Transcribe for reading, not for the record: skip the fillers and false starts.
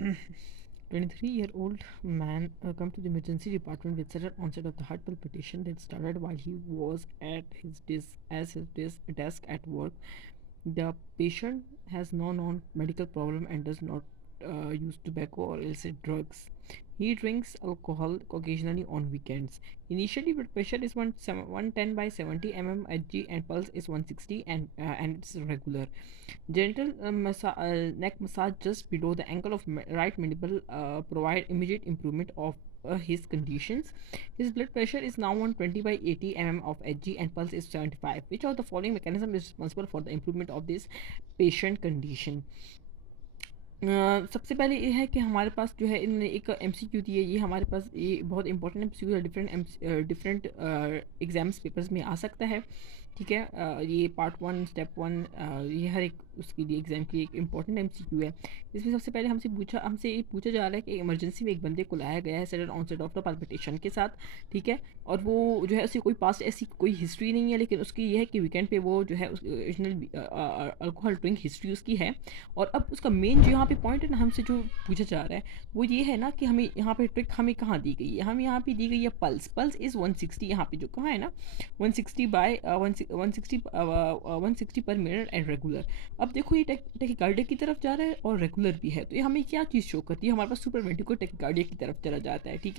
23-year-old man come to the emergency department with sudden onset of the heart palpitation that started while he was at his desk at work. The patient has no known medical problem and does not use tobacco or illicit drugs. He drinks alcohol occasionally on weekends. Initially, blood pressure is 110 by 70 mmHg and pulse is 160 and it's regular. Gentle neck massage just below the ankle of right mandible provide immediate improvement of his conditions. His blood pressure is now 120 by 80 mm of Hg and pulse is 75. Which of the following mechanism is responsible for the improvement of this patient condition? सबसे पहले ये है कि हमारे पास जो है इन्होंने एक एमसीक्यू दी है। ये हमारे पास ये बहुत इंपॉर्टेंट एमसीक्यू है, डिफरेंट एग्जाम्स पेपर्स में आ सकता है। ठीक है, ये पार्ट 1 स्टेप 1 ये हर एक उसके लिए एग्ज़ाम के लिए एक इंपॉर्टेंट एमसीक्यू है। इसमें सबसे पहले हमसे ये पूछा जा रहा है कि इमरजेंसी में एक बंदे को लाया गया है sudden onset of the palpitation के साथ। ठीक है, और वो जो है उसकी कोई पास्ट ऐसी कोई हिस्ट्री नहीं है, लेकिन उसकी ये है कि वीकेंड पे वो जो है ओरिजिनल अल्कोहल ड्रिंक हिस्ट्री उसकी है। और अब उसका मेन जो यहाँ पे पॉइंट है ना, हमसे जो पूछा जा रहा है वो ये है ना कि हमें यहाँ पे ट्रिक हमें कहाँ दी गई है। हम यहाँ पे दी गई है पल्स इज़ 160। यहाँ पे जो कहाँ है ना 160 बाय 160 पर मिनट एंड रेगुलर। अब देखो ये टेकिकार्डिया की तरफ जा रहा है और रेगुलर भी है, तो ये हमें क्या चीज़ शो करती है? हमारे पास सुपर वेंट्रिकुलर टेकिकार्डिया की तरफ चला जाता है। ठीक है,